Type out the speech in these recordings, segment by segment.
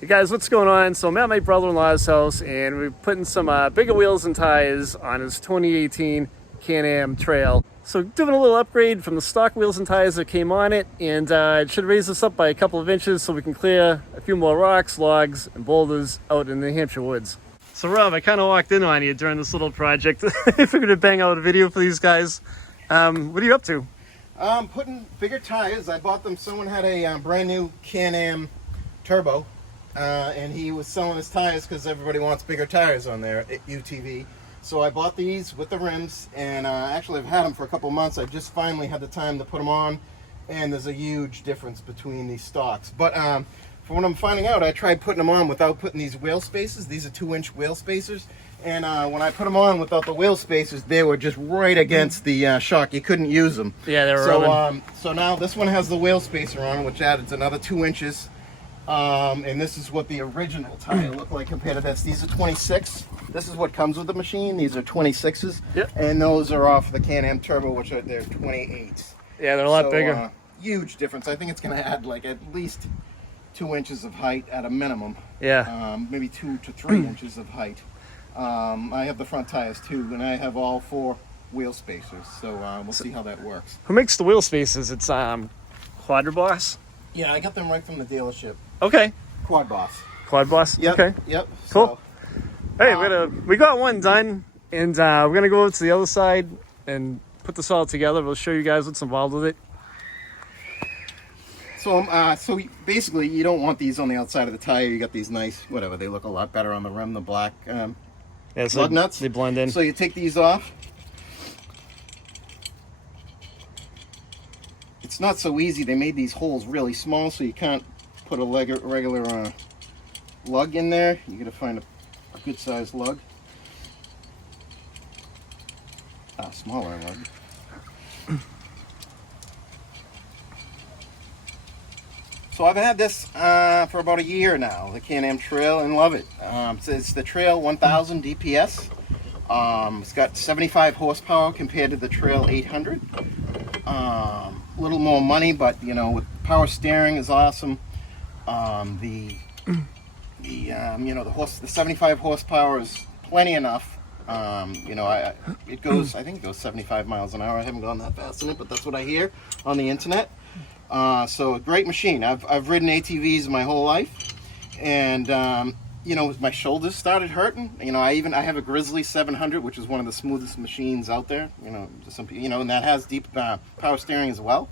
Hey guys, what's going on? So I'm at my brother-in-law's house and we're putting some bigger wheels and tires on his 2018 Can-Am Trail. So doing a little upgrade from the stock wheels and tires that came on it, and it should raise us up by a couple of inches so we can clear a few more rocks, logs, and boulders out in the New Hampshire woods. So Rob, I kind of walked in on you during this little project. I figured to bang out a video for these guys. What are you up to? Putting bigger tires. I bought them. Someone had a brand new Can-Am Turbo. And he was selling his tires because everybody wants bigger tires on their UTV. So I bought these with the rims, and actually I've had them for a couple months. I just finally had the time to put them on, and there's a huge difference between these stocks. But from what I'm finding out, I tried putting them on without putting these wheel spacers. These are 2-inch wheel spacers, and when I put them on without the wheel spacers, they were just right against the shock. You couldn't use them. Yeah, they were so now this one has the wheel spacer on, which adds another 2 inches. And this is what the original tire looked like compared to this. These are 26. This is what comes with the machine. These are 26s. Yep. And those are off the Can-Am Turbo, which are they're 28s. Yeah, they're a lot bigger. Huge difference. I think it's going to add like at least 2 inches of height at a minimum. Yeah. Maybe 2 to 3 inches of height. I have the front tires too, and I have all 4 wheel spacers. So we'll see how that works. Who makes the wheel spacers? It's Quadra. Yeah, I got them right from the dealership. Okay. Quad Boss. Quad Boss? Yep. Okay. Yep. Cool. Hey, we got one done, and we're gonna go over to the other side and put this all together. We'll show you guys what's involved with it. So, basically, you don't want these on the outside of the tire. You got these nice, whatever. They look a lot better on the rim. The black lug nuts. They blend in. So you take these off. It's not so easy. They made these holes really small, so you can't put a regular lug in there. You got to find a good sized lug. A smaller lug. So I've had this for about a year now, the Can-Am Trail, and love it. It's the Trail 1000 DPS. It's got 75 horsepower compared to the Trail 800. A little more money, but you know, with power steering is awesome. The 75 horsepower is plenty enough. You know, I think it goes 75 miles an hour. I haven't gone that fast in it, but that's what I hear on the internet. So a great machine. I've ridden ATVs my whole life, and you know, my shoulders started hurting. You know, I have a Grizzly 700, which is one of the smoothest machines out there. You know, and that has deep power steering as well.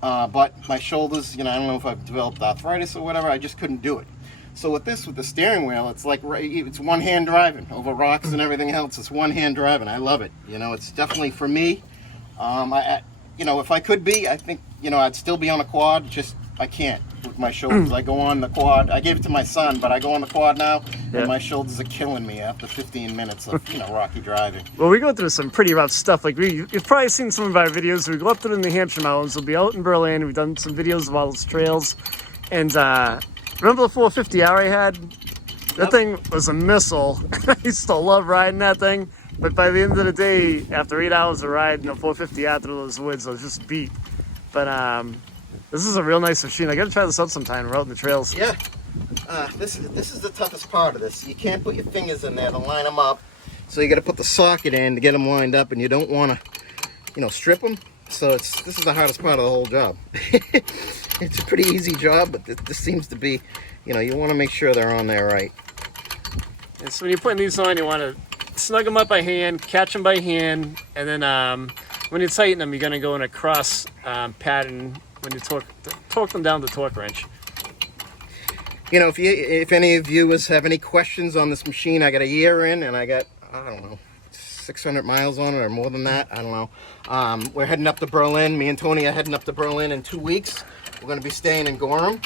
But my shoulders, you know, I don't know if I've developed arthritis or whatever. I just couldn't do it. So with the steering wheel, it's like it's one hand driving over rocks and everything else. It's one hand driving. I love it. You know, it's definitely for me. You know, if I could be, I think, you know, I'd still be on a quad. Just I can't with my shoulders. I go on the quad. I gave it to my son, but I go on the quad now, and my shoulders are killing me after 15 minutes of, you know, rocky driving. Well, we go through some pretty rough stuff. Like you've probably seen some of our videos. We go up to the New Hampshire mountains. We'll be out in Berlin. We've done some videos of all those trails. And remember the 450R I had? That thing was a missile. I used to love riding that thing. But by the end of the day, after 8 hours of riding the 450R through those woods, I was just beat. But this is a real nice machine. I got to try this out sometime. We're out in the trails. Yeah. This is the toughest part of this. You can't put your fingers in there to line them up. So you got to put the socket in to get them lined up, and you don't want to, you know, strip them. So this is the hardest part of the whole job. It's a pretty easy job, but this seems to be, you know, you want to make sure they're on there right. And so when you're putting these on, you want to snug them up by hand, catch them by hand, and then when you tighten them, you're going to go in a cross pattern when you torque them down the torque wrench. You know, if any of you have any questions on this machine, I got a year in, and I got, I don't know, 600 miles on it or more than that. I don't know. We're heading up to Berlin. Me and Tony are heading up to Berlin in 2 weeks. We're going to be staying in Gorham.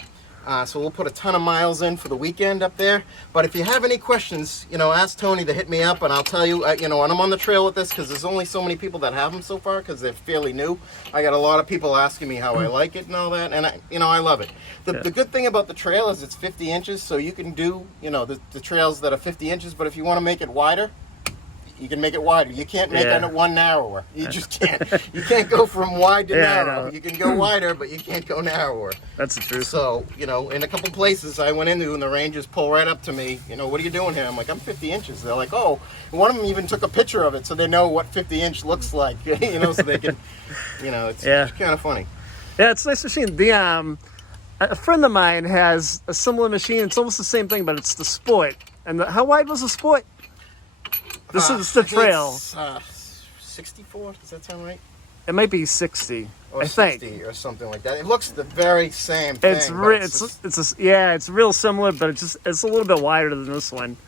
So we'll put a ton of miles in for the weekend up there. But if you have any questions, you know, ask Tony to hit me up, and I'll tell you, you know, when I'm on the trail with this, because there's only so many people that have them so far, because they're fairly new. I got a lot of people asking me how I like it and all that, and I love it. The good thing about the trail is it's 50 inches, so you can do, you know, the trails that are 50 inches, but if you want to make it wider, you can make it wider. You can't make Yeah. it one narrower. You just can't. You can't go from wide to Yeah, I narrow. know. You can go wider, but you can't go narrower. That's the truth. So, you know, in a couple places I went into and the rangers pull right up to me, you know, what are you doing here? I'm like, I'm 50 inches. They're like, oh, one of them even took a picture of it so they know what 50 inch looks like, you know, so they can, you know, it's kind of funny. Yeah, it's a nice machine. A friend of mine has a similar machine. It's almost the same thing, but it's the Sport. And how wide was the Sport? This is the Trail. 64, does that sound right? It might be 60, Or I 60 think. or something like that. It looks the very same thing. It's but it's real similar, but it's a little bit wider than this one.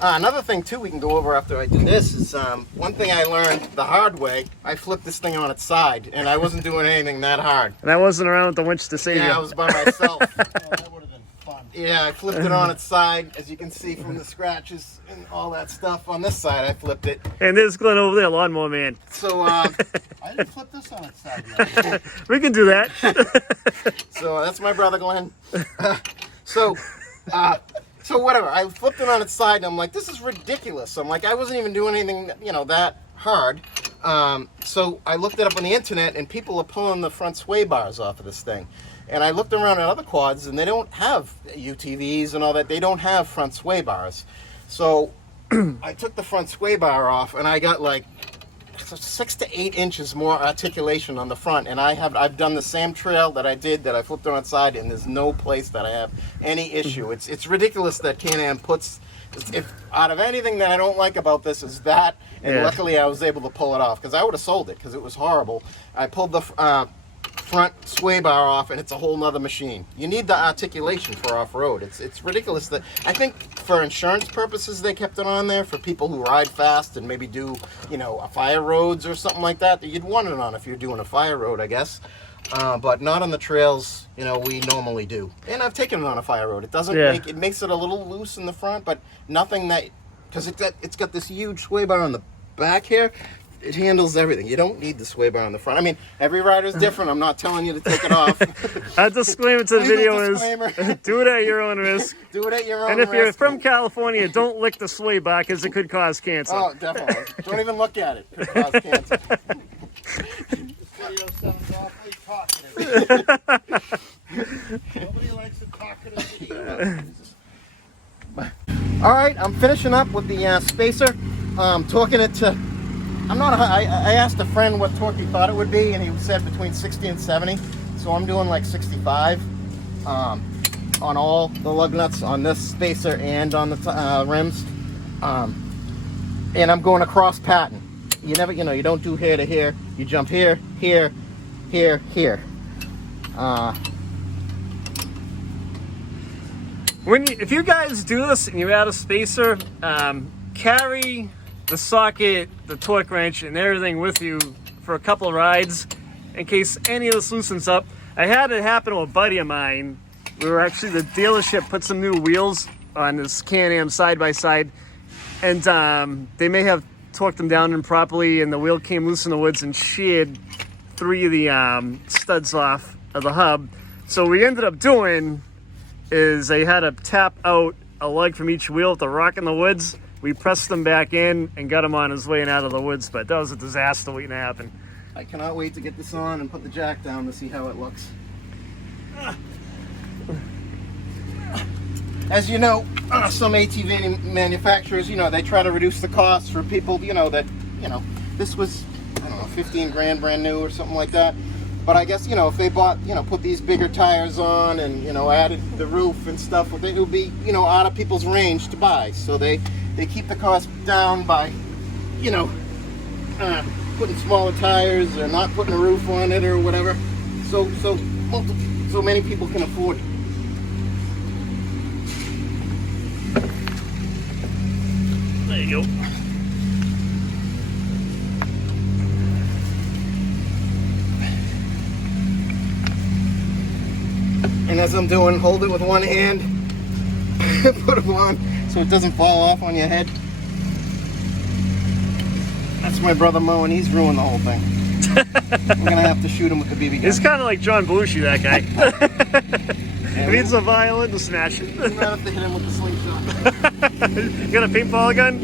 Another thing too we can go over after I do this is one thing I learned the hard way. I flipped this thing on its side, and I wasn't doing anything that hard. And I wasn't around with the winch to save you. Yeah, I was by myself. That would have been fun. Yeah, I flipped it on its side, as you can see from the scratches and all that stuff. On this side, I flipped it. And there's Glenn over there, lawnmower man. So, I didn't flip this on its side yet. We can do that. so that's my brother Glenn. So whatever. I flipped it on its side, and I'm like, this is ridiculous. I'm like, I wasn't even doing anything, you know, that hard. So I looked it up on the internet, and people are pulling the front sway bars off of this thing. And I looked around at other quads, and they don't have UTVs and all that. They don't have front sway bars. So I took the front sway bar off, and I got like 6 to 8 inches more articulation on the front. And I've done the same trail that I flipped it on its side, and there's no place that I have any issue. It's ridiculous that Can-Am puts. If out of anything that I don't like about this is that, and Yeah. luckily I was able to pull it off because I would have sold it because it was horrible. I pulled the front sway bar off, and it's a whole nother machine. You need the articulation for off-road. It's ridiculous that I think for insurance purposes they kept it on there for people who ride fast and maybe do, you know, fire roads or something like that you'd want it on if you're doing a fire road, I guess. But not on the trails, you know, we normally do. And I've taken it on a fire road. It doesn't it makes it a little loose in the front, but nothing that, because it's got this huge sway bar on the back here. It handles everything. You don't need the sway bar on the front. I mean, every rider's different. I'm not telling you to take it off. A disclaimer to the video Disclaimer. is do it at your own risk. Do it at your own And if you're risk. from California, don't lick the sway bar because it could cause cancer. Oh, definitely. Don't even look at it. It could cause cancer. This video sounds awfully talkative. Nobody likes a talkative video. All right, I'm finishing up with the spacer. Torquing it to, I asked a friend what torque he thought it would be, and he said between 60 and 70. So I'm doing like 65 on all the lug nuts on this spacer and on the rims. And I'm going across pattern. You never, you know, you don't do here to here. You jump here, here, here, here. If you guys do this and you add a spacer, carry the socket, the torque wrench, and everything with you for a couple of rides in case any of this loosens up. I had it happen to a buddy of mine. We were actually, the dealership put some new wheels on this Can-Am side-by-side, and they may have torqued them down improperly, and the wheel came loose in the woods and sheared 3 of the studs off of the hub. So what we ended up doing is they had to tap out a lug from each wheel with the rock in the woods. We pressed them back in and got him on his way and out of the woods, but that was a disaster waiting to happen. I cannot wait to get this on and put the jack down to see how it looks. As you know, some ATV manufacturers, you know, they try to reduce the cost for people, you know, that, you know, this was, I don't know, 15 grand brand new or something like that. But I guess, you know, if they bought, you know, put these bigger tires on and, you know, added the roof and stuff, it would be, you know, out of people's range to buy. So they keep the cost down by, you know, putting smaller tires or not putting a roof on it or whatever. So many people can afford it. There you go. And as I'm doing, hold it with one hand, put them on so it doesn't fall off on your head. That's my brother Mo, and he's ruined the whole thing. I'm gonna have to shoot him with the BB gun. It's kind of like John Belushi, that guy. It needs a violin to smash it. You might have to hit him with the slingshot. You got a paintball gun?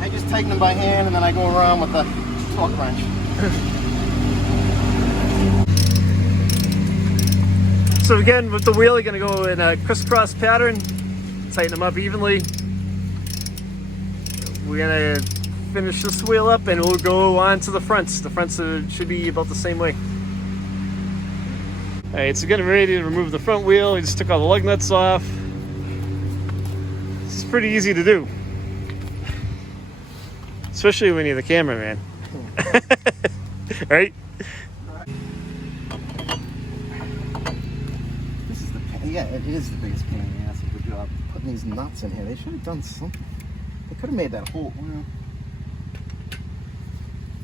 I just tighten them by hand and then I go around with the torque wrench. So again, with the wheel, you're going to go in a crisscross pattern, tighten them up evenly. We're going to finish this wheel up and we'll go on to the fronts. The fronts should be about the same way. All right, so getting ready to remove the front wheel. We just took all the lug nuts off. It's pretty easy to do, especially when you're the cameraman. Right? This is the yeah, it is the biggest pain in the ass of the job. Putting these nuts in here. They should have done something. They could have made that hole. Well,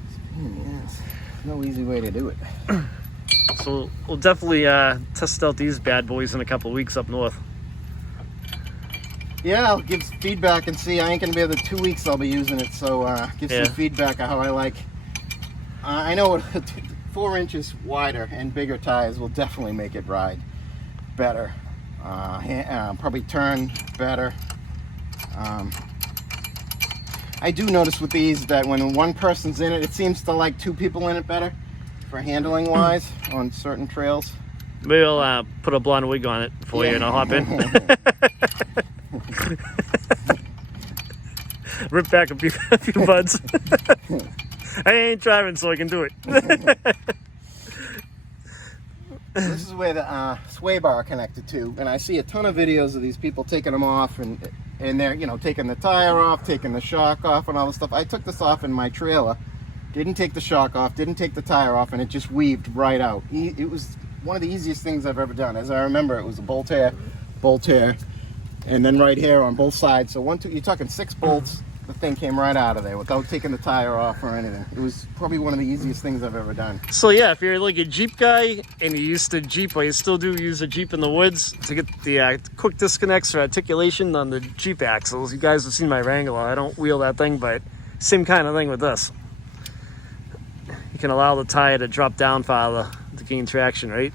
it's a pain in the ass. No easy way to do it. So we'll definitely test out these bad boys in a couple of weeks up north. Yeah, I'll give feedback and see. I ain't gonna be able to 2 weeks. I'll be using it, so give some feedback on how I like. I know 4 inches wider and bigger tires will definitely make it ride better. Probably turn better. I do notice with these that when one person's in it, it seems to like 2 people in it better for handling wise on certain trails. Maybe I'll put a blonde wig on it for you and I'll hop in. Rip back a few buds. I ain't driving, so I can do it. This is where the sway bar connected to, and I see a ton of videos of these people taking them off, and they're, you know, taking the tire off, taking the shock off, and all this stuff. I took this off in my trailer, didn't take the shock off, didn't take the tire off, and it just weaved right out. It was one of the easiest things I've ever done. As I remember, it was a bolt hair, and then right here on both sides. So you're talking 6 bolts. The thing came right out of there without taking the tire off or anything. It was probably one of the easiest things I've ever done. So yeah, if you're like a Jeep guy and you used to Jeep, or you still do use a Jeep in the woods to get the quick disconnects or articulation on the Jeep axles. You guys have seen my Wrangler. I don't wheel that thing, but same kind of thing with this. You can allow the tire to drop down farther to gain traction, right?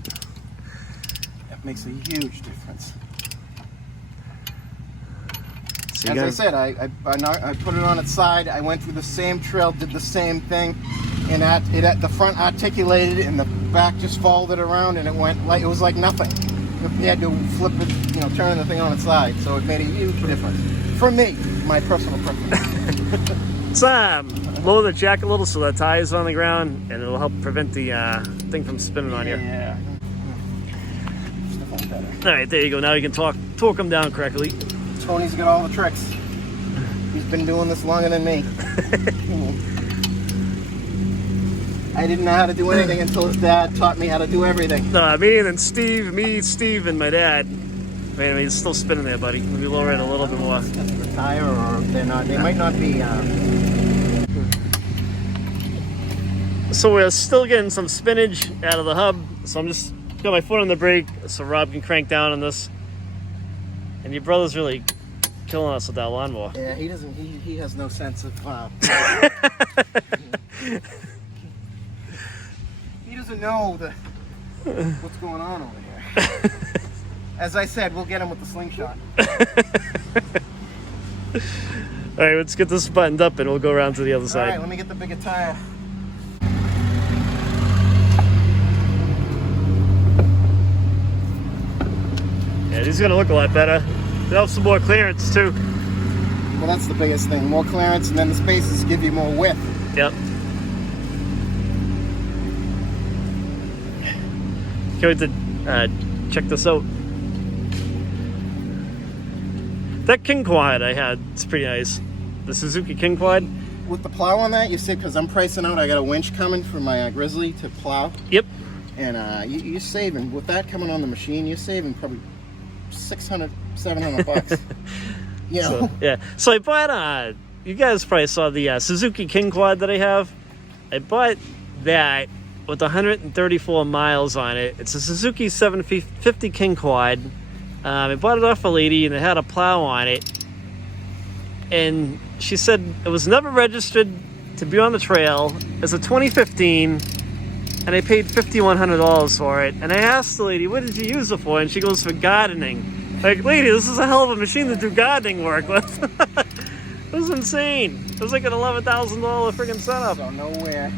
That makes a huge difference. So As I said, I put it on its side. I went through the same trail, did the same thing, and the front articulated and the back just folded around, and it was like nothing. You had to flip it, you know, turn the thing on its side, so it made a huge difference for me, my personal preference. So lower the jack a little so the tire's on the ground, and it'll help prevent the thing from spinning on you. Yeah. Definitely better. All right, there you go. Now you can torque them down correctly. Tony's got all the tricks. He's been doing this longer than me. I didn't know how to do anything until his dad taught me how to do everything. No, Steve, and my dad. Wait a minute, it's still spinning there, buddy. Let me lower it a little bit more. That's the tire, or they're not. They might not be. So we're still getting some spinach out of the hub. So I'm just got my foot on the brake so Rob can crank down on this. And your brother's really killing us with that lawnmower. Yeah, he doesn't. He has no sense of. He doesn't know what's going on over here. As I said, we'll get him with the slingshot. All right, let's get this buttoned up and we'll go around to the other side. All right, let me get the bigger tire. Yeah, these are gonna look a lot better. It helps some more clearance too. Well, that's the biggest thing. More clearance, and then the spaces give you more width. Yep. Can't wait to check this out. That King Quad I had, it's pretty nice. The Suzuki King Quad. With the plow on that, you see, because I'm pricing out, I got a winch coming for my Grizzly to plow. Yep. And you're saving, with that coming on the machine, you're saving probably $600, $700. You know? So, yeah. So I bought, you guys probably saw the Suzuki King Quad that I have. I bought that with 134 miles on it. It's a Suzuki 750 King Quad. I bought it off a lady and it had a plow on it. and she said it was never registered to be on the trail. It's a 2015, and I paid $5,100 for it. And I asked the lady, what did you use it for? And she goes, for gardening. Like, lady, this is a hell of a machine to do gardening work with. It was insane. It was like an $11,000 freaking setup. So nowhere.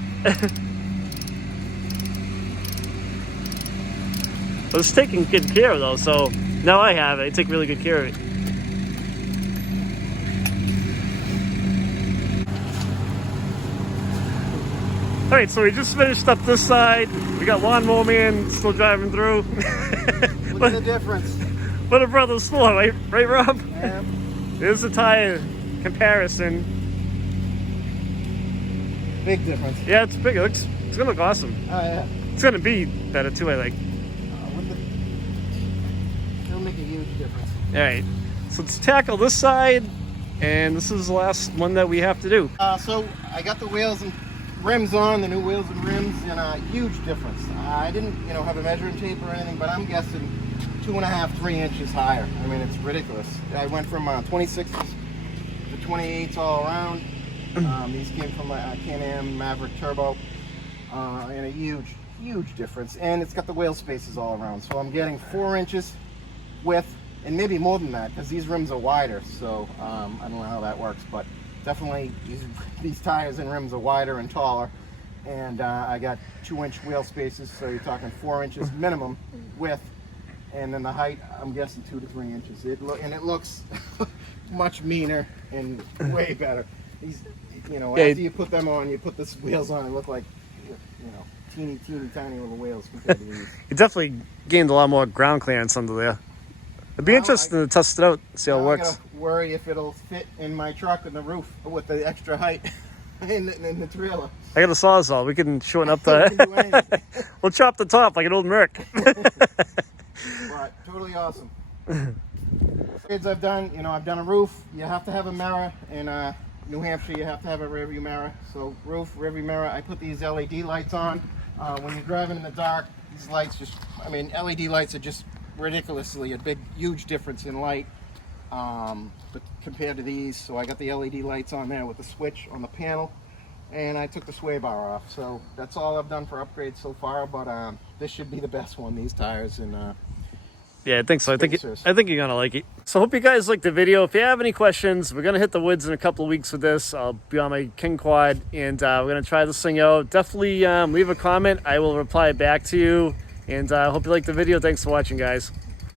It was taking good care though, so now I have it. I take really good care of it. All right, so we just finished up this side. We got Lawnmower Man still driving through. Look at the difference. What a brother's for, right, Rob? Yeah. Here's the tire comparison. Big difference. Yeah, it's big. It's gonna look awesome. Oh yeah. It's gonna be better too, I think. It'll make a huge difference. All right, so let's tackle this side, and this is the last one that we have to do. So I got the wheels and rims on, the new wheels and rims, and a huge difference. I didn't, have a measuring tape or anything, but I'm guessing 2.5, 3 inches higher. I mean, it's ridiculous. I went from 26s to 28s all around. These came from a Can-Am Maverick Turbo, and a huge difference. And it's got the wheel spaces all around, so I'm getting 4 inches width, and maybe more than that, because these rims are wider. So I don't know how that works, but definitely these tires and rims are wider and taller. And I got 2-inch wheel spaces, so you're talking 4 inches minimum width. And then the height, I'm guessing 2 to 3 inches. It looks much meaner and way better. These, after you put them on, you put the wheels on, they look like, teeny tiny little wheels compared to these. You definitely gained a lot more ground clearance under there. It'd be interesting to test it out, see how it works. I gotta worry if it'll fit in my truck in the roof with the extra height in the trailer. I got a Sawzall. We can shorten up the... We'll chop the top like an old Merc. But totally awesome. Kids, I've done a roof. You have to have a mirror. In New Hampshire, you have to have a rearview mirror. So roof, rearview mirror. I put these LED lights on. When you're driving in the dark, these lights LED lights are just ridiculously a huge difference in light but compared to these. So I got the LED lights on there with the switch on the panel, and I took the sway bar off. So that's all I've done for upgrades so far, but this should be the best one, these tires. And yeah, I think so. I think you're gonna like it. So hope you guys liked the video. If you have any questions, we're gonna hit the woods in a couple of weeks with this. I'll be on my King Quad, and we're gonna try this thing out. Definitely leave a comment. I will reply back to you. And I hope you liked the video. Thanks for watching, guys.